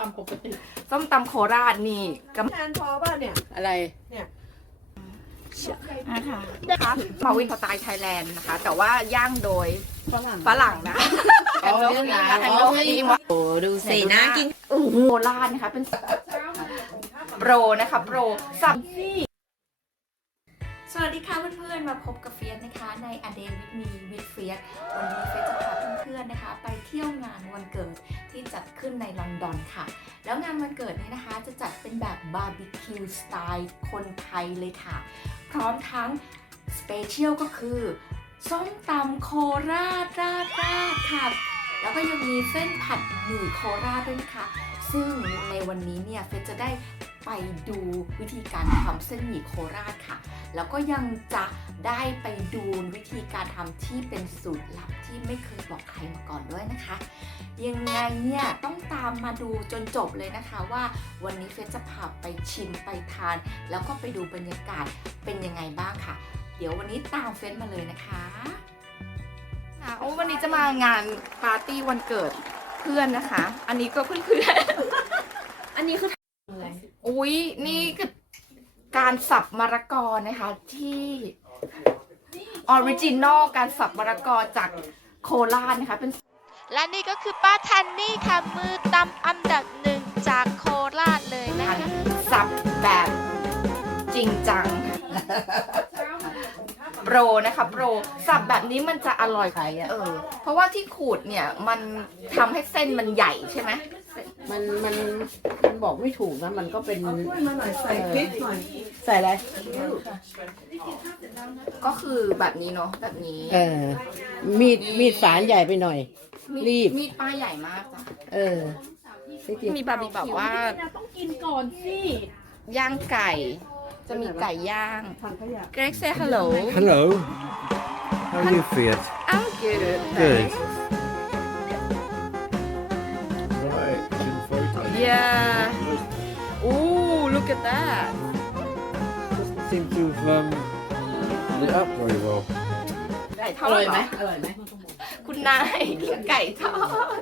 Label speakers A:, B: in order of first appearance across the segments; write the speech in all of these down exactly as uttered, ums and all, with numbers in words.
A: ำปกติ
B: ส้มตำโคราชนี่กำ
C: ทานพอป่ะเนี่ย
A: อะไร
C: เนี่ย
B: นะคะนะคะมาวินสไตล์ไทยแลนด์นะคะ แต่ว่าย่างโดย
C: ฝรั่ง
B: ฝรั่งนะแอนโดฟีแอนโดฟีม
C: โอ้ดูสิน่ากิน
B: โอ้โหโคราชนะคะเป็นโปรนะคะโปรสับสวัสดีค่ะเพื่อนๆมาพบกับเฟียสนะคะใน A Day with Me with เฟียสวันนี้เฟียสจะพาเพื่อนๆนะคะไปเที่ยวงานวันเกิดที่จัดขึ้นในลอนดอนค่ะแล้วงานวันเกิดนี้นะคะจะจัดเป็นแบบบาร์บีคิวสไตล์คนไทยเลยค่ะพร้อมทั้งสเปเชียลก็คือส้มตำโคราชราดราดค่ะแล้วก็ยังมีเส้นผัดหมี่โคราชด้วยนะคะซึ่งในวันนี้เนี่ยเฟซจะได้ไปดูวิธีการทำเส้นหมี่โคราชค่ะแล้วก็ยังจะได้ไปดูวิธีการทำที่เป็นสูตรลับที่ไม่เคยบอกใครมาก่อนด้วยนะคะยังไงเนี่ยต้องตามมาดูจนจบเลยนะคะว่าวันนี้เฟซจะพาไปชิมไปทานแล้วก็ไปดูบรรยากาศเป็นยังไงบ้างค่ะเดี๋ยววันนี้ตามเฟซมาเลยนะคะโอ้วันนี้จะมางานปาร์ตี้วันเกิดเพื่อนนะคะอันนี้ก็เพื่อนๆ อันนี้คืออุ้ยนี่คือการสับมะละกอนะคะที่ออริจินอลการสับมะละกอจากโคราชนะคะเป็น
D: และนี่ก็คือป้าทันนี่ค่ะมือตำอันดับหนึ่งจากโคราชเลยนะ
B: การ
D: คะ
B: สับแบบจริงจังโปรนะคะโปรสับแบบนี้มันจะอร่อยเออเพราะว่าที่ขูดเนี่ยมันทำให้เส้นมันใหญ่ใช่ไหม
A: มันมันมันบอกไม่ถูกนะมันก็เป็น
C: เอาถ้วยมาหน่อยใส่พริกหน่อย
A: ใส่อะไร
B: ก็คือแบบนี้เนาะแบบนี้
A: เออมีดมีดฝานใหญ่ไปหน่อย รีบ
B: มีดป้ายใหญ่มากจ้ะ
A: เออ
B: มีบาร์บีคิวแบบว่า
C: ต้องกินก่อนสิ
B: ย่างไก่ จะมีไก่ย่าง
C: ถังขยะ
B: Greg say hello
E: Hello. How are you, Fiat?
B: I'm good
E: Good. Right, in photo.
B: Yeah Ooh look at that
E: Doesn't seem to have um, lit up very well.
B: ไก่ท
A: อ
B: อด
A: ร่อย
B: เหร
A: ไหม
B: อ
A: อร่อยไหม
B: คุณนายไก่ทอด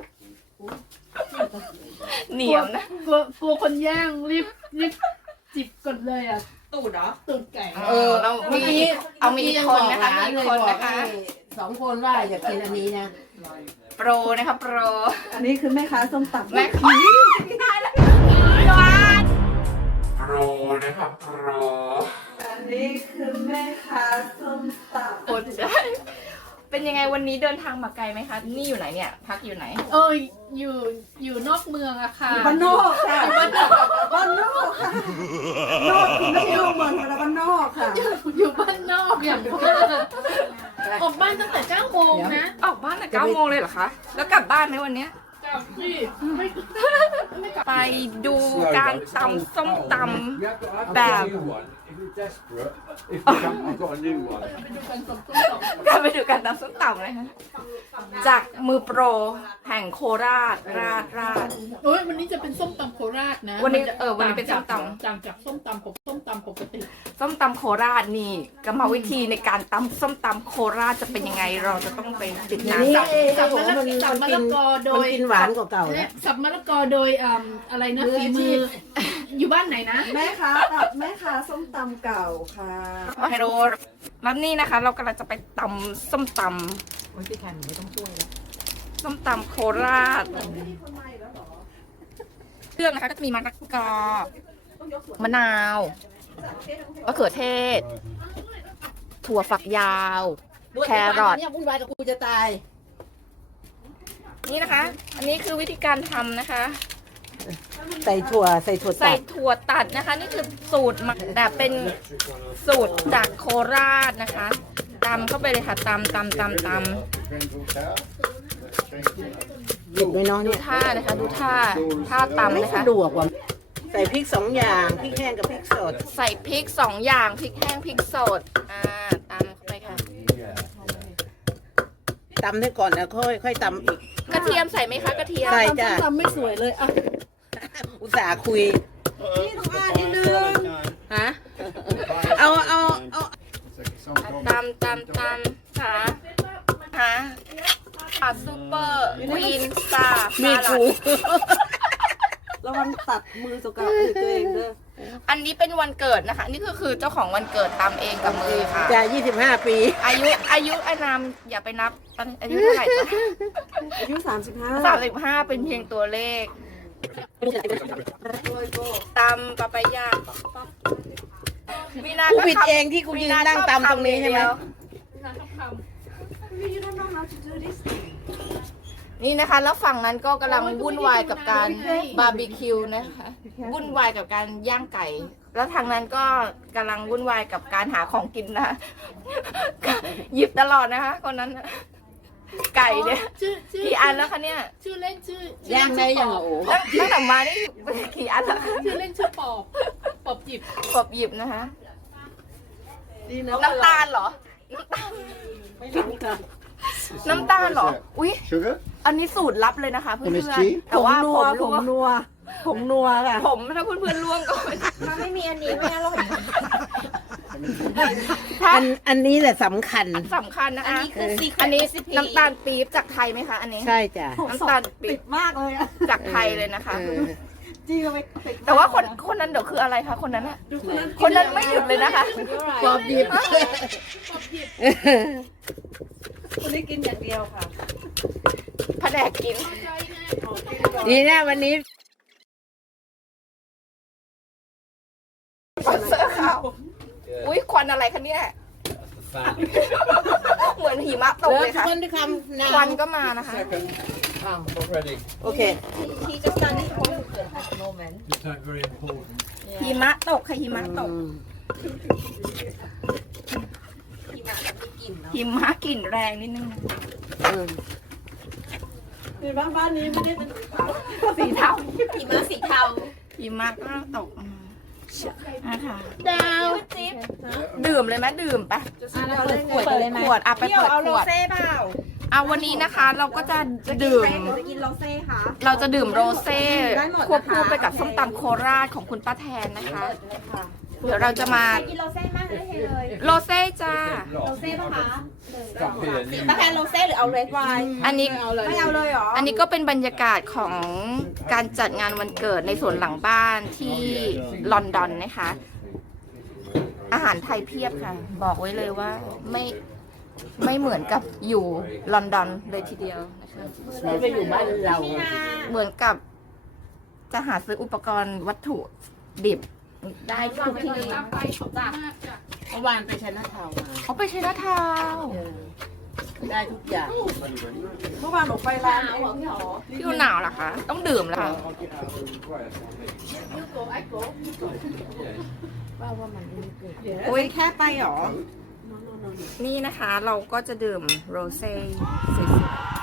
B: เหนียวนะ
C: กลัวกลัวคนย่างรีบรีบจิบก่อนเลยอ่ะ
B: ตูดเหรอ
C: ตูดไก่
B: เออเรามีเอามีคนนะคะมีคนนะคะ
A: สองคนว่าอยากกินอันนี้นะ
B: โปรนะคะโปร
C: อันนี้คือแม่ค้าส้มตำ
B: แม่ค้าได้แล้วหวานโปรนะครับโปร
C: อันนี้คือแม่ค้าส้มตำ
B: โอนได้เป็นยังไงวันนี้เดินทางมาไกลไหมคะนี่อยู่ไหนเนี่ยพักอยู่ไหน
F: เอออยู่อยู่นอกเมืองอะค่ะ
C: บ้านนอกค่ะบ้านนอกบ้านนอกค่ะนอกคือไม่ใช่นอกเมืองค่ะแล้วบ้านนอกค่ะ
F: อยู่บ้านนอกอย่างว่าออกบ้านตั้งแต่เก้าโมงนะ
B: ออกบ้านแต่เก้าโมงเลยเหรอคะแล้วกลับบ้านไหมวันเนี้ย
F: กลับสิไม่
B: ไปดูการตำส้มตำแบบ
E: If you're desperate, if you can't, I've got a new one.
B: การไปดูการตำส้มตำเลยคะจากมือโปรแห่งโคราชราดราด
F: โอ้ยวันนี้จะเป็นส้มตำโคราชนะ
B: วันนี้
F: มัจะ
B: เออวันนี้เป็นส้มตำ
F: ต่างจากส้มตำปกส้มตำปกติ
B: ส้มตำโคราชนี่กรรมวิธีในการตำส้มตำโคราชจะเป็นยังไงเราจะต้องไปติดตาม
A: นี่
F: สับ
A: โอ้โห
F: มะละ
A: มัน
F: สับ
A: มัน
F: มะ
A: กิ
F: ละ
A: น
F: กอโด
A: มัน
F: ย
A: กินหวานกว่าเก่า
F: และ
A: นะ
F: สับมะละกอโดยอ่าอะไรนะ
A: มือ
F: ฝี
A: อาชี
F: มือ
A: พ
F: อยู่บ้านไหนนะ
C: แม่ค้ากับแม่ค้าส้มตำเก่าค่ะ
B: ไฮโรแล้วนี่นะคะ เรากำลังจะไปตำส้มต
A: โอ้ยพี่แทนไม่ต้องช่วยแล้ว
B: ำส้มตำโคราชเครื่องนะคะก็จะมีมะละกอมะนาวมะเขือเทศ ถั่วฝักยาว แครอท
A: เนี่ยวุ่นวายกับกูจะตาย
B: นี่นะคะ อันนี้คือวิธีการทำนะคะ
A: ใส่ถั่วใส่ถั่ว
B: ใส่
A: ตัด
B: ถั่วตัดนะคะ นี่คือสูตรหมักแต่เป็นสูตรจากโคราชนะคะตำเข้าไปเลยค่ะตำตำตำตำ
A: หยิบไว้เน้อง
B: ดู
A: เนี่ย
B: ท่านะคะ ดูท่าท่าตำ
A: ไม่
B: นะคะ
A: สะดวกว่ะใส่พริกสองอย่างพริกแห้งกับพริกสด
B: ใส่พริกสองอย่างพริกแห้งพริกสดอ่าตำเข้าไปค่ะ
A: ตำได้ก่อนแล้วค่อยค่อยตำอีก
B: กระเทียมใส่ไหมคะกระเทียม
A: ใส่
C: ตำส้มตำไม่สวยเลยอ่ะ
A: อุตส่าห์คุย
C: นี่ต้องอ่านนิดนึง
A: ฮะ เอาเอาเอา
B: ตำตำตำค่ะฮะอ่าซูเปอร์ควีนสตาร์
A: มีดกู
C: ระวังตัดมือสกปรกตัวเองเด้อ
B: อันนี้เป็นวันเกิดนะคะ นี่ก็คือเจ้าของวันเกิดตำเองกับมือค่ะ
A: จะยี่สิบห้าปี
B: อายุอายุไอ้นามอย่าไปนับตอนอายุเท่าไหร่จ๊ะ
C: อายุสามสิบห้า
B: สามสิบห้าเป็นเพียงตัวเลขตำปะปายาวีนา
A: กู
B: ก็
A: ผิด
B: ทำ
A: เองที่กูยืนนั่งตำตรงนี้ใช่ไหม นี่นะคะ แล้วฝั่งนั้นก็กำลังวุ่นวายกับการบาร์บีคิวนะคะ วุ่นวายกับการย่างไก่ แล้วทางนั้นก็กำลังวุ่นวายกับการหาของกินนะคะหยิบตลอดนะคะ คนนั้นน่ะไก่เนี่ย
F: ชื่อชื่อ
B: กี่อันแล้วคะเนี่ย
F: ชื่อเล่นชื่อ
A: ย่างได้ยังอ่ะโอ้
B: แล้วตั้งแต่มานี่กี่อันแล้วคะ
F: ชื่อเล่นชื่อปอบปอบหยิบ
B: ปอบหยิบนะคะ น้ำตาลเหรอ น้ำตาล
C: ไม่รู้ค่ะ
B: น้ำตาลเหรอ อุ๊ย
E: Sugar?
B: อันนี้สูตรลับเลยนะคะเพื่อน
E: เอ็ม
B: ๆ
E: เอส จี
B: แต่
C: ผง
B: ว่า
C: นั
B: ผ
C: ว
B: ม
C: ผ
B: ร่ว
C: ง
B: ง
C: นัวผงนัวค่ะ
B: ผมถ้าเพื่อนๆร่วงก็ไม่
D: ถ้าไม่มีอันนี้ไม่อร่อย
B: ถ้า
A: อันอันนี้แหละสำคัญ
B: สำคัญนะคะ
D: อันนี้คือ secret
B: อันนี้
D: recipe
B: น้ำตาลปี๊บจากไทยไหมคะ อันนี้
A: ใช่จ้ะ
B: น้ำตาลปี๊
C: ติ
B: บ
C: ดมากเลยอะ
B: จากไทยเลยนะคะ
A: เออ
C: จริงเอาไปติดมก
B: แต่ว่าคนคนนั้นเดี๋ยวคืออะไรคะคนนั้นอะ
C: ดูคนนั้น
B: คนนั้นไม่หยุดเลยนะคะ
A: ปอบหยิบ
C: คนนี้กินอย่างเดียวค่ะ
B: แผนกกิน
A: ดีนะวันนี้
B: สปอนเซอร์ข่าวอุ้ยควันอะไรคะเนี่ย เหมือนหิมะตก
A: แล้ว
B: เลยค่ะ
A: คนที่คำนา
B: ควันก็มานะคะ
A: อ้าว
E: Not ready.
A: โอเค
D: He just done it for at the moment
E: It's not very important.
B: หิมะตกค่ะหิมะตก หิมะกลิ่นแรงนิดนึง
C: ในบ้านบ้านนี้ไม่ได้เป็น
B: สีเทา
D: หิมะสีเทา
B: หิมะก็ตกมานะคะ
A: ดาว
D: จิ๊บ
B: ดื่มเลยไหมดื่มไป
D: เปิดขวดเลยไหม
B: ขวดอ่ะไป
D: พี่
B: เปิด
D: เอา
B: ข
D: โร
B: วด
D: เซ่เปล่า
B: อ่ะวันนี้นะคะเราก็จะดื่ม
D: หรือจะกินโรเซ่คะ
B: เราจะดื่มโรเซ่
D: ได้หมดนะคะ
B: ควบคู่ไปกับส้มตำโคราชของคุณป้าแทนนะคะ เดี๋ยวเราจะมา
D: กินโรเซ่มากเลยเลย
B: โรเซ่จ้า
D: โรเซ่ป่ะคะ
E: Stop here.
D: ป้าแทนโรเซ่หรือเอาเรดไวน์
B: อันนี้
D: ไม่เอาเลยเหรอ
B: อันนี้ก็เป็นบรรยากาศของการจัดงานวันเกิดในสวนหลังบ้านที่ลอนดอนนะคะ อาหารไทยเพียบค่ะ บอกไว้เลยว่าไม่ไม่เหมือนกับอยู่ลอนดอนเลยทีเดียวนะคะ
A: ไม่ไปอยู่บ้านเรา
B: เหมือนกับจะหาซื้ออุปกรณ์วัตถุดิบได้ทุกที่
A: เมื่อวานไปชนะเทามา
B: เขาไปใช้หน้าเท้า
A: ได้ทุกอย่าง
C: เมื่อวานหนูไปร้าน
B: พี่หนาวเหรอคะ ต้องดื่มแล้วค่ะ
C: โอ้ยแค่ไปเหรอ
B: นี่นะคะเราก็จะดื่มโรเซ่สวย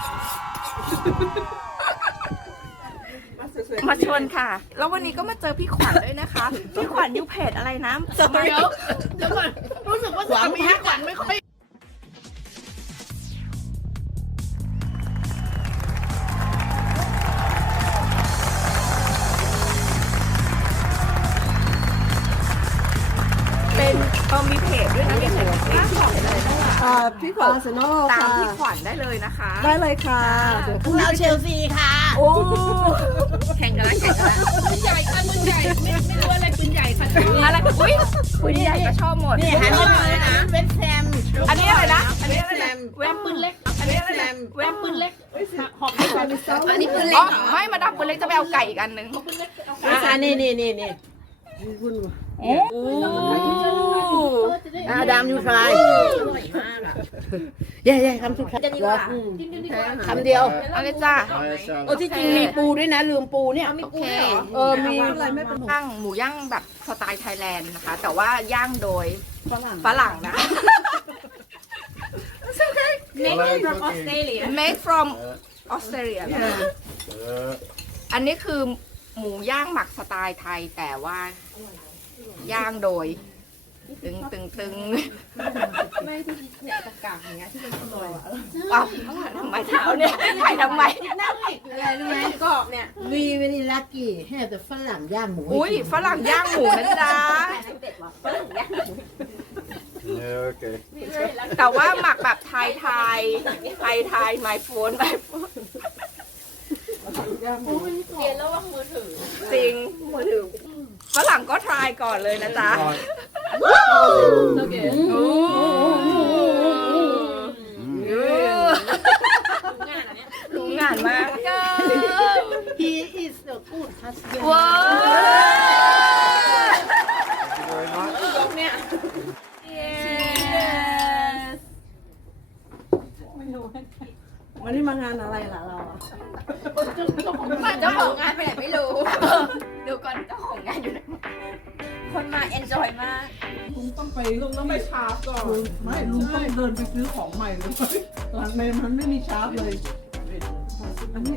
B: ๆมาชวนค่ะ แล้ววันนี้ก็มาเจอพี่ขวัญด้วยนะคะ พี่ขวัญอยู่เพจอะไรนะ
F: เดี๋ยวเดี๋ยวก่อนรู้สึกว่าสามีพี่ขวัญไม่ค่อย
B: เป็นเออมีเพจด้วยนะมีเพจเป็นเพจของ
C: อ่าพี่ขวัญอาร์เซนอล
B: ตาม
C: ค่ะ
B: พี่ขวัญได้เลยนะคะ
C: ได้เลยค่ะเดี๋ยวพรุ่งนี้
A: เราเชลซีค่ะ
B: โอ้แข่งกันแล้วแข่งกันแล้ว
F: ปืนใหญ่ค่ะปืนใหญ่ไม่ไม่รู้อะไรปืนใหญ่ค่ะ
B: อะไรอุ้ยคุณใหญ่ก็ชอบหมด
A: นี่หันมาหน่อยนะเวสแฮม
B: อันนี้อะไรนะ อันนี้อะไร
A: แฮ
B: นะ
A: ม
F: แวมปืนเล็ก
B: อันนี้อะไรนะ
F: แวมปืนเล็กหอบ
B: อันนี้ปืนเล็กเหรอไม่มาดับปืนเล็กจะไปเอาไก่อีกอันนึง
F: ปืนเล็กเอา
A: อ่านี่นี่นี่นี่
B: โอ้
A: อ่าดามยูทรายเย่ๆคำสุดท้ายเหรออืมคำเดียว
B: อะไรจ้า
A: โอ้ที่จริงมีปูด้วยนะลืมปูเนี่ย
B: โอเค
A: เออมี
C: อะไรไม่เป็น
B: ย่างหมูย่างแบบสไตล์ไทยแลนด์นะคะ แต่ว่าย่างโดย
C: ฝรั่ง
B: ฝรั่งนะ
D: Made from Australia
B: made from Australia อันนี้คือหมูย่างหมักสไตล์ไทยแต่ว่าย่างโดย ตึงตึงตึง
D: ไม่ที่เนี่ยตะกากอย่างเงี้ยที่เป็นตัว
B: ว้าวทำไมเท้าเนี่ยถ่ายทำไม
D: อะไรรู้ไหมกรอบเนี่ย
A: วีเวนิลักกี้ให้แต่ฝรั่งย่างหมูให้
B: อุ้ย
A: กิน
B: ฝรั่งย่างหมูนะจ๊ะ
E: Yeah, okay.
B: แต่ว่าหมักแบบไทยไทยไทยไทยไมโฟนไมโฟน
F: เรียนแล้วว่ามือถือ
A: จริงมือถือฝรั่งก็ทายก่อนเลยนะจ๊ะ
F: โอเค
A: โอ้
F: งานอันเนี้ย
A: รู้งานมาก
C: He is a good husband
A: ว้าว
F: ยกเนี่ย
C: วันนี้มางานอะไรล่ะเราอะ
A: เจ้าของงานไปไหนไม่รู้เดี๋ยวก่อนเจ้าของงานอยู่ไหนคนมาเอนจอยมาก
C: ลุงต้องไปลุงต้องไปชาร์จก่อนไม่ลุงต้องเดินไปซื้อของใหม่เลยหลังในมันไม่มีชาร์จเลยอันนี้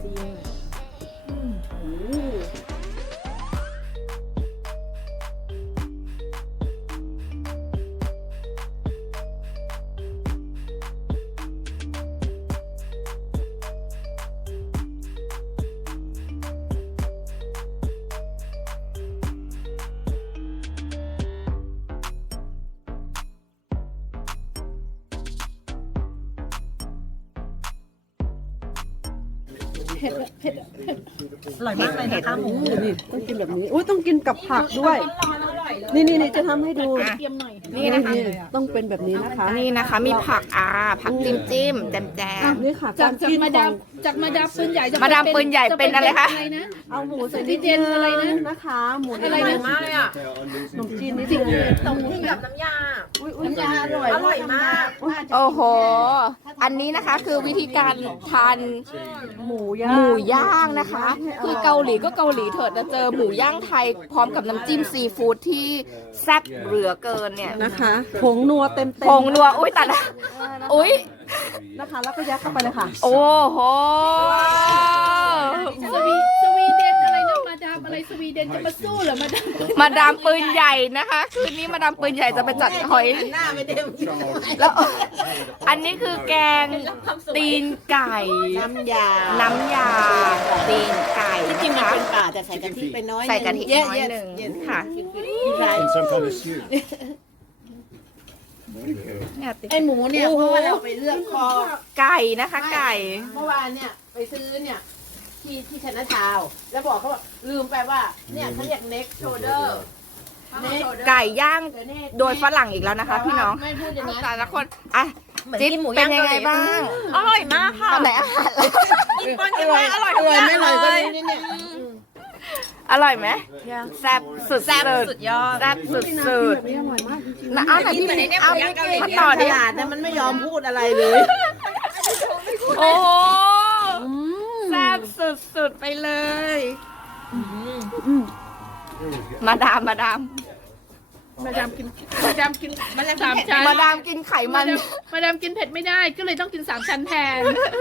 C: อร่อยมากเลยนะคะหมูนี่ต้องกินแบบนี้อุ้ยต้องกินกับผักด้วย นี่นี่นี่จะทำให้ดู
F: เตรียมหน่อย
A: นี่นะคะ
C: ต้องเป็นแบบนี้นะคะ
A: นี่นะคะมีผักอ่าผักจิ้มจิ้มแจมแจม
C: นี่ค่ะ
F: จาก
C: การ
F: จาก
C: กิน
F: มา
C: ข
F: ดา
C: อ
F: ม
C: ง
F: จากมาดามปืนใหญ่จะ
A: มาดามปืนใหญ่เป็นอะไรคะ
F: อะไรนะ
C: เอาหมูใส่
F: ที่เจนอะไรนะ
C: นะคะ หมู
F: อะไรนะ
C: มากเลยอ่ะขนมจีนนิดนึง
F: ตรงนี้กับน้ำยา
C: อุ้ยอุ้ยน้ำยาอร่อยอร่อยมาก
A: โอ้โห อันนี้นะคะคือวิธีการทาน
C: หมูย่าง
A: หมูย่างนะคะ คือเกาหลีก็เกาหลีเถิดจะเจอหมูย่างไทยพร้อมกับน้ำจิ้มซีฟู้ดที่แซ่บเหลือเกินเนี่ย
C: นะคะผงนัวเต็มเต็ม
A: ผงนัวอุ้ยตัดละอุ้ย
C: นะคะ แล้วก็ยัดเข้าไปเลยค่ะ
A: โอ้โห
F: สวีสวีเดนอะไรนะมาดามอะไรสวีเดนจะมาสู้เหรอมาดาม
A: มาดามปืนใหญ่นะคะ คืนนี้มาดามปืนใหญ่จะไปจัดหอยแล้วอันนี้คือแกงตีนไก่
C: น้ำยา
A: น้ำยาตีนไก่
C: จริง
A: นะ
C: มัน
A: คะ
C: เป็นป่าแต่ใส่กะทิไปน้อย
A: ใส่กะทิน้อยหนึ่งค่ะ
E: And some kind of stew.
C: ไอหมูเนี่ยเพราะว่าเราไปเลือกคอ
A: ไก่นะคะไก่
C: เมื่อวานเนี่ยไปซื้อเนี่ยที่ที่ชนะทาวน์แล้วบอกเขาว่าลืมไปว่าเนี่ยเขาเรียก neck shoulder neck
A: ไก่ย่าง
C: neck
A: โดยฝรั่งอีกแล้วนะคะ พี่น้อง
F: ไม่พูดอย่างนั้น
A: แต่ละคนอ่ะจิ๊บเป็นยังไงบ้าง
B: อร่อยมากค่ะ
A: ตอนไหนอาหาร
B: กินว่าอร่อยทุกอย่าง
C: ไม่อร่อยก็
B: เลย
C: นี่เนี่ย
A: อร่อยไหมแซ่บสุด
B: แซ่บสุดยอด
A: แซ่บสุดสุด
C: นี่อร่อยมากจริง
A: นะเอาไหน
B: กินเหมือนในเนี่ย
A: เอา
B: หมูย่างเกาหลี
A: มาต่อ
C: ต
A: ดิ
C: ลาดเนี่ยมันไม่ยอมพูดอะไรเลย
A: โอ้โหแซ่บสุดสุดไปเลย มาดามมาดาม
F: มาดามกินมาดามกินมาดามสามชั้น
A: มาดามกินไขมั
F: มาน ดามมาดามกินเผ็ดไม่ได้ก็เลยต้องกินสามชั้นแทน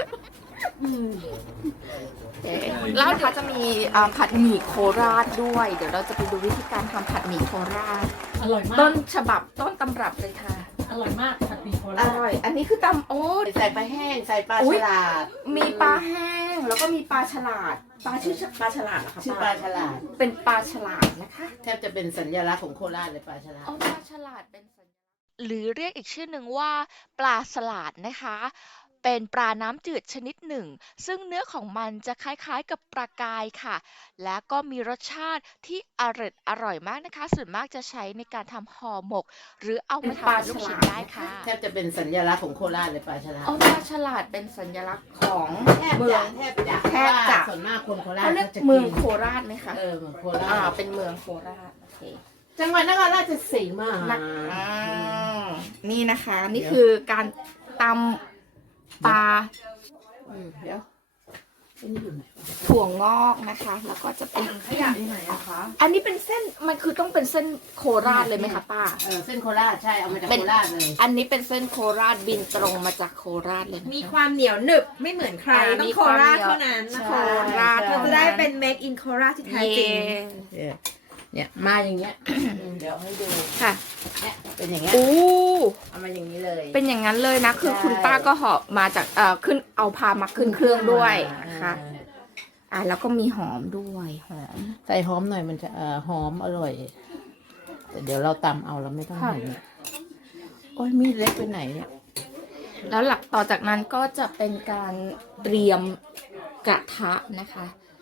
A: แล้วเดี๋ยวจะมีอ่าผัดหมี่โคราชด้วย เดี๋ยวเราจะไปดูวิธีการทำผัดหมี่โคราช
F: อร่อยมา
A: ต้
F: ก
A: นฉบับต้นตำรับเลยค่ะ
F: อร่อยมากผัดหมี่โค
A: อ
F: ราช
A: ร่อย อันนี้คือตำโอ้
C: ใส่ปลาแห้งใส่ปลา
A: อุ๊
C: ฉ
A: ย
C: ลาด
A: มีปลาแห้ง แล้วก็มีปลาฉลาด ปลาชื่อปลาฉลาดเหรอคะ
C: ชื่อปลาฉลาด
A: เป็นปลาฉลาดนะคะ
C: แทบจะเป็นสัญลักษณ์ของโคราชเลยปลาฉลาด
A: อ๋อปลาฉลาดเป็นสัญ
D: หรือเรียกอีกชื่อหนึ่งว่าปลาสลัดนะคะ เป็นปลาน้ำจืดชนิดหนึ่ง ซึ่งเนื้อของมันจะคล้ายๆกับปลากายค่ะ และก็มีรสชาติที่อร่อยอร่อยมากนะคะ ส่วนมากจะใช้ในการทำห่อหมก หรือเอามาทำเป็นลูกชิ้นได้ค่ะ
C: แทบจะเป็นสัญลักษณ์ของโคราชเลยปลาฉลาด
A: อ๋อปลาฉลาดเป็นสัญลักษณ์ของ
C: แทบ
A: เมื
C: จะ
A: อง
C: แทบจะ
A: แทบจะ
C: ส่วนมากคนโคราช
A: เขาเรียก
C: จะ
A: เมือง
C: กิน
A: โคราชไหมคะ
C: เออเมืองโครา
A: อ่า
C: ช
A: เป็นเมืองโคราช โอเค
C: จังหวัดนครราชสีมา
A: นะอ่านี่นะคะ นี่คือการตำปลา
C: อืมเดี๋ยวอันนี้อยู่ไหนวะ
A: ถั่วงอกนะคะ แล้วก็จะเป็นขยะ
C: ที่ไหนอะคะ
A: อันนี้เป็นเส้น มันคือต้องเป็นเส้นโคราชเลยไหมคะป้า
C: เออเส้นโคราชใช่เอามาจาก
A: เป็น
C: โคราชเลย
A: อันนี้เป็นเส้นโคราชบินตรงมาจากโคราชเลยนะคะ
B: มีความเหนียวหนึบไม่เหมือนใคร
A: อ่า
B: ต้อ
A: มี
B: งโคราชเท่านั้นนะ
A: โค
B: คะ
A: ราช
B: เราจะได้เป็น make in โคราชที่แท้จริง
A: เย้
C: เนี่ยมาอย่างเงี้ยเดี๋ยวให้ดู
A: ค่ะ
C: เนี่ยเป็นอย่างเงี้ย
A: อู้
C: เอามาอย่างนี้เลย
A: เป็นอย่างนั้นเลยนะ คือ
C: ใช่
A: คุณป้าก็เหาะมาจากเอ่อขึ้นเอาพามาขึ้นเครื่องด้วยนะคะอ่าแล้วก็มีหอมด้วยหอม
C: ใส่หอมหน่อยมันจะเอ่อหอมอร่อยแต่เดี๋ยวเราตำเอาเราไม่ต้อง
A: ค่ะ
C: หั่นโอ้ยมีดเล็กไปไหนเนี่ย
A: แล้วหลักต่อจากนั้นก็จะเป็นการเตรียมกระทะนะคะ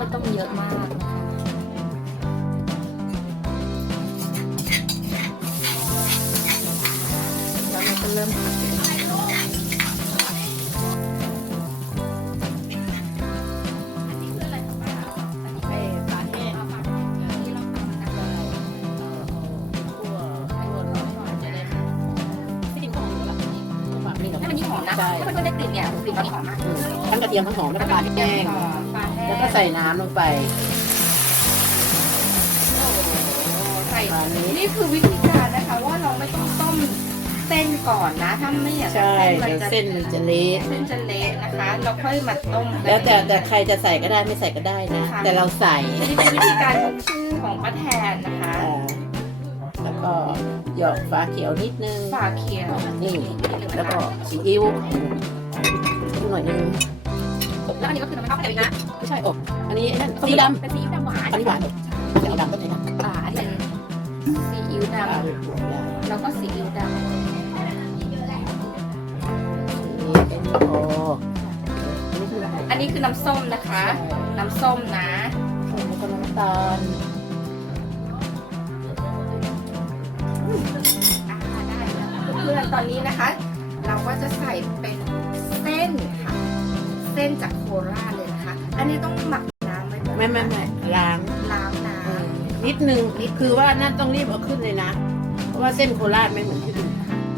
B: ต้องเยอะมากนะคะแล้วเราก็เริ่มผัดเลยไอ้ปลาแห้งที่เราทำนะคะให้มันยิ่งหอมนะถ้าเพื่อนๆได้กลิ่นเนี่ยกลิ่นมันหอมมาก
C: ทั้งกระเทียมทั้งหอมแล้วก็ปลาแห้ง
B: ปลาแห้ง
C: แล้วก็ใส่น้ำลงไป
B: ใส่
C: ปลานี้
A: นี่คือวิธีการนะคะว่าเราไม่ต้องต้มเส้นก่อนนะถ้าไม่อยาก
C: ใช่
A: เส้นมัน
C: เดี๋ยว
A: จะ
C: เส้นมันจะเละ
A: เส้นจะเละนะคะ เราค่อยมาต้ม
C: แล้วแต่แต่ใครจะใส่ก็ได้ไม่ใส่ก็ได้นะ แต่เราใส่
A: นี่เป็นวิธีการของชื่อของป้าแทนนะคะ
C: อ่าแล้วก็หยอกฟ้าเขียวนิดนึง
A: ฝาเขียว
C: นี่ แล้วก็ซีอิ๊วหน่อยนึง
B: แล้วอันนี้ก็คือน้ำมันข้าวแต่นะ
C: ไม่ใช่อบอันนี้ไอ้นั่นซีอิ๊วดำ
B: เป็นซีอิ๊วดำหวาน
C: อันนี้หวานซีอิ๊วดำก็ใช่นะ
B: อ่าอันนี้เป็นซีอิ๊วดำแล้วก็ซีอิ๊วดำ
C: นี่เป็นพอ
A: อันนี้คือน้ำส้มนะคะ น้ำส้มนะ
C: แล้วก็น้ำตาล
A: อ่าได้แล้วเพื่อนๆตอนนี้นะคะ เราก็จะใส่เป็นเส้นค่ะ เส้นจากโคราชเลยนะคะ อันนี้ต้องหมักน้ำไว้ก่อน
C: ไม่ไม่ไม่ล้าง
A: ล้างน้
C: นิดนึงนี่คือว่านั่นต้องรีบเอาขึ้นเลยนะ เพราะว่าเส้นโคราชไม่เหมือนที่อื่น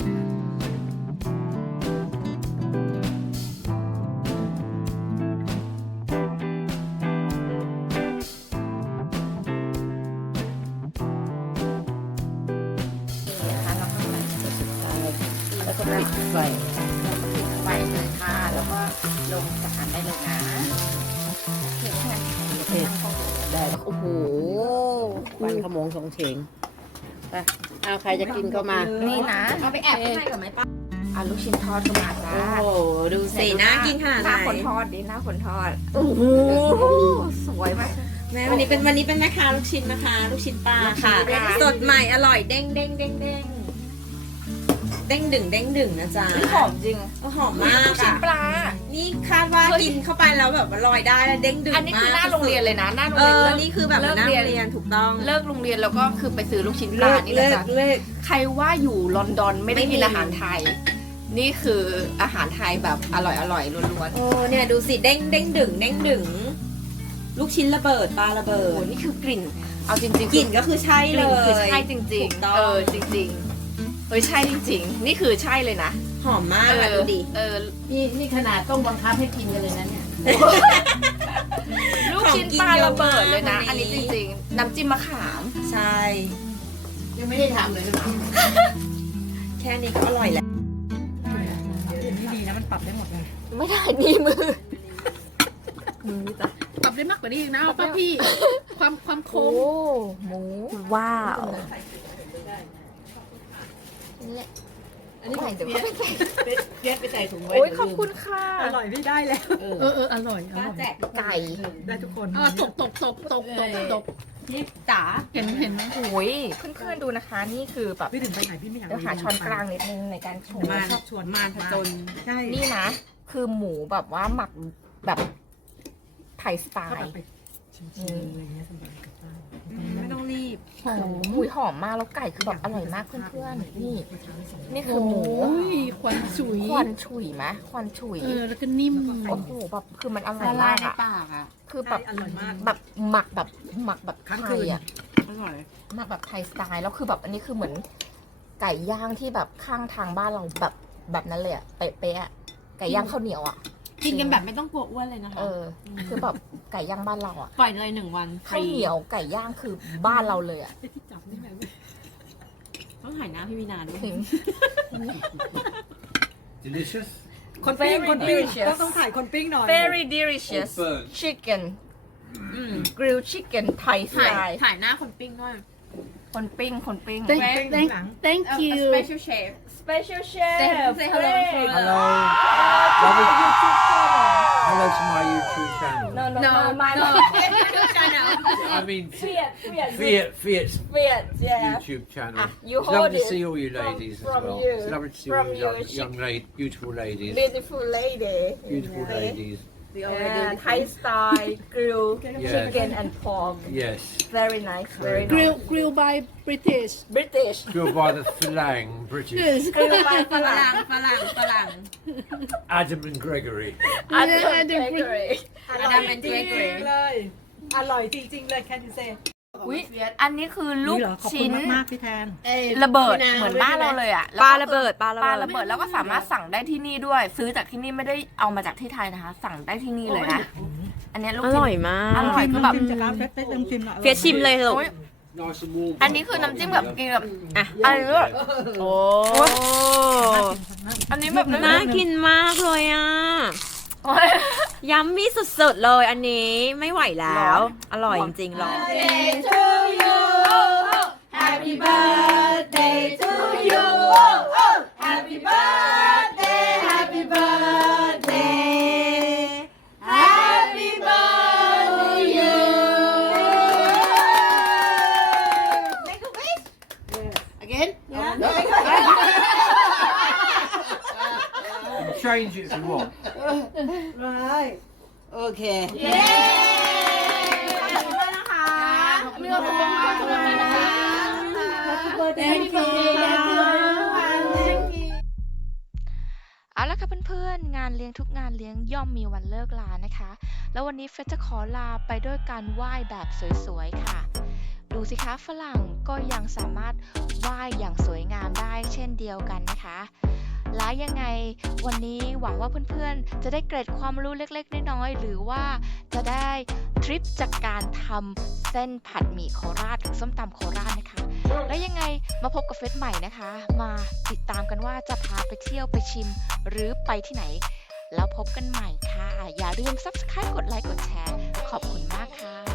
A: ำนี่นะคะเราก็ใส่
C: สุดท้ายแล้วก็ปิดไฟ
A: ปิดไฟเลยค่ะ แล้วก็ลงจานได้เลยนะเห็นไหม
C: เผ็ดได้แล้วโอ้โหควันขโมงสองเฉงไปเอาใครจะกินก็มา
A: นี่นะ
B: เอาไปแอบข้างในก่อนไหมป้า
A: เอาลูกชิ้นทอดเข้ามาจ้า
C: โอ้โหดู
B: สีน่ากินขนาด
A: ห
B: ไหน
A: น้าคนทอดดิหน้าคนทอดโอ้โหสวยมาก
B: แม่วันนี้เป็นวันนี้เป็นแม่ค้าลูกชิ้นนะคะ ลูกชิ้นปลาค่ะ
A: ลูกชิ้นปลา
B: สดใหม่อร่อยเด้งเด้งเด้งเด้งเด้งดึงเด้งดึงนะจ๊ะ
A: หอมจริง
B: หอมมาก
A: ลูกชิ้น
B: อ่ะ
A: ปลา
B: นี่คาดว่ากินเข้าไปแล้วแบบว่าลอยได้แล้วเด้งดึง
A: อันนี้คือหน้า
B: มก
A: โรงเรียนเลยนะ หน้าโรง
B: เอ
A: เรียน
B: อ
A: เลิก
B: นี่คือแบบ
A: เลิก
B: หน้า
A: เรียน
B: โรงเรียนถูกต้อง
A: เลิกโรงเรียนแล้วก็คือไปซื้อลูกชิ้นป
B: เลิ
A: ลาก นี่แห
B: เลิ
A: ละ
B: ก
A: จ้ะ
B: เลิก
A: ใครว่าอยู่ลอนดอนไม่ได้
B: ไม่มี
A: กินอาหารไทย นี่คืออาหารไทยแบบอร่อยอร่อยๆล้วน
B: โอ้เนี่ยดูสิเด้งเด้งดึงเด้งดึงลูกชิ้นระเบิดปลาระ
A: ๆ
B: เบิ
A: โอ้
B: ด
A: โหนี่คือกลิ่น เอาจริงๆ
B: กลิ่นก็คือใช่
A: ก
B: เล
A: ลิ่น
B: ย
A: คือใช่จริ
B: ถู
A: ง
B: กต้
A: ๆ
B: อง
A: เออจริงๆเฮ้ยใช่จริง ๆ นี่คือใช่เลยนะ
B: หอมมาก
A: เอ
B: อ่ะ
A: อ
B: ดูดิ
A: เออ
C: นี่นี่ขนาดต้องบังคับให้กินกันเลยนะเนี่ย
A: ลูกชิ้นปลาระเบิดเลยนะ อันนี้จริงๆ น้ำจิ้มมะขาม
B: ใช่
C: ยังไม่ได้ทำเลยนะ
B: แค่นี้ก็อร่อยแล้ว
A: ไม่ได้นี่มือ
F: ปรับได้มากกว่านี้อีกนะป้าพี่ ความความโค้
A: โอ้
F: ง
A: หมู ว้าว
C: อันนี้
A: ใส่เดี๋ยวก็ไม่ใส่
C: เย็ดไปใส่ถุงไว้
A: โอ้ยขอบคุณค่ะ
C: อร่อยไม่ได้แล้ว เออ
F: เออเอออร่อยอร่อย
A: ไก่
C: ได้ทุกคน
F: อ่าตกตกตกตกตกตก
A: นี่จ๋า
F: เห็นเห็นไหม
A: โอ้ยเพื่อนๆดูนะคะ นี่คือแบบ
C: พี่ถึงไปไหนพี่ไม่อยาก
A: เดี๋ยวหาช้อนกลางนิดนึงในการชง
C: มานชวนมานผจญใช่
A: นี่นะ คือหมูแบบว่าหมักแบบไทยสไตล์
B: ไม่ต้องรีบ
A: หอมหุยหอมมากแล้วไก่คือแบบอร่อยมากเพื่อนๆ นี่ นี่คือหมู
F: โอ้ยควันฉุย
A: ควันฉุยไหมควันฉุย
F: เออแล้วก็นิ่ม
A: โอ้โหแบบคือมันอร่อยมากอะ
B: อ่ะ
A: คือแบบ
C: อร่อยมาก
A: แบบหมักแบบหมักแบบ
C: ค้าง
A: ไท
C: คื
A: ย
C: น
A: อะ
C: อร่อย
A: หมักแบบไทยสไตล์แล้วคือแบบอันนี้คือเหมือนไก่ย่างที่แบบข้างทางบ้านเราแบบแบบนั้นเลยอะเป๊ะๆอะไก่ย่างข้าวเหนียวอะ
B: กินกันแบบไม่ต้องกลัวอ้วนเลยนะคะ
A: เออ คือแบบไก่ย่างบ้านเราอะ
B: ปล่อยเลยหนึ่งวันฟ
A: ข้าว
B: รี
A: เหนียวไก่ย่างคือบ้านเราเลยอะ
B: ต้องถ่ายหน้าพี่วินาด้วย
A: ถึง
E: Delicious.
C: คนปิ้ง
A: Very
C: คนปิ้ง
A: delicious
C: ต้องต้องถ่ายคนปิ้งหน่อย
A: very delicious
E: All burnt.
A: chicken grilled chicken Thai
B: ถ่าย
A: style
B: ถ่ายหน้าคนปิ้งด้วย
A: คนปิ้งคนปิ้ง
F: thank
C: ปิ้ง
F: thank
C: หลัง
F: thank you
B: special chef
A: special chef
B: Say- say hello
A: Greg.
B: for-
E: Hello.
A: Hello to my YouTube channel.
E: Hello to my YouTube channel.
A: No, no,
B: no
A: no, my
B: no channel
E: I mean,
A: Fiat, Fiat,
E: Fiat, Fiat's
A: Fiat, yeah.
E: YouTube channel.
A: Ah, you
E: it's
A: hold
E: lovely
A: it
E: to see all you
A: from-
E: ladies as
A: from
E: well.
A: you.
E: It's lovely to see
A: From
E: all you young,
A: you.
E: young ladies, beautiful ladies,
A: Beautiful lady.
E: beautiful
A: Okay.
E: ladies.
A: we already do Thai style grilled
E: Yes.
A: chicken and pork
E: Yes.
A: very nice very
C: grill
A: nice
C: grill by British
A: British
E: Grilled by the Falang British.
A: grill by ฝรั่ง
B: ฝรั่งฝรั่ง
E: Adam and Gregory.
A: Adam Gregory
B: Adam and Gregory
C: เลยอร่อยจริงๆเลยแค่นี้เซ่
B: อุ๊ยอันนี้คือลูก
C: นี่เหรอขอบคุ
B: ชิ้
C: ณ
B: น
C: มากๆพี่แทน
B: ระเบิดเหมือนบ้านเราเลยอ่ะ
G: ปลาระเบิดปลาระ
B: ปลา
G: เบิด
B: ระเบิดแล้วก็สามารถสั่งได้ที่นี่ด้วย ซื้อจากที่นี่ไม่ได้เอามาจากที่ไทยนะคะ สั่งได้ที่นี่เลยนะ อันนี้ลูก
G: อ
B: ชิ้น
G: ร่อยมาก
B: อร่อยคือแบบ
C: ชิมจะกราฟเฟสเต็มชิมหน่อย
G: เฟียสชิมเลยลูก
B: อุ๊ย
E: Nice and warm.
B: อันนี้คือน้ำจิ้มแบบกินแบบ
G: อ่ะ
B: อะไรด้วย
G: โอ้
B: อันนี้แบบ
G: น่ากินมากเลยอ่ะ
B: โอ๊ย
G: ยัมมี่สุดๆเลยอันนี้ไม่ไหวแล้ว อร่อยจริงๆลอง
A: Happy birthday to you Happy birthday Happy birthday Happy birthday you Make a wish Again
E: You can change it if you want.
C: right okay
A: เย้ขอบคุณมากนะคะเนื้อของคุณขอบคุณมากนะคะ Thank you Thank you
D: เอาละค่ะเพื่อนๆ งานเลี้ยงทุกงานเลี้ยงย่อมมีวันเลิกลานะคะ แล้ววันนี้เฟซจะขอลาไปด้วยการไหว้แบบสวยๆ ค่ะ ดูสิคะฝรั่งก็ยังสามารถไหว้อย่างสวยงามได้เช่นเดียวกันนะคะ และยังไงวันนี้หวังว่าเพื่อนๆ จะได้เกร็ดความรู้เล็กๆ น้อยๆ หรือว่าจะได้ทริปจากการทำเส้นผัดหมี่โคราชหรือส้มตำโคราชนะคะ แล้วยังไงมาพบกับเฟซใหม่นะคะ มาติดตามกันว่าจะพาไปเที่ยวไปชิมหรือไปที่ไหน แล้วพบกันใหม่ค่ะ อย่าลืม ซับสไครบ์ กดไลค์ กดแชร์ ขอบคุณมากค่ะ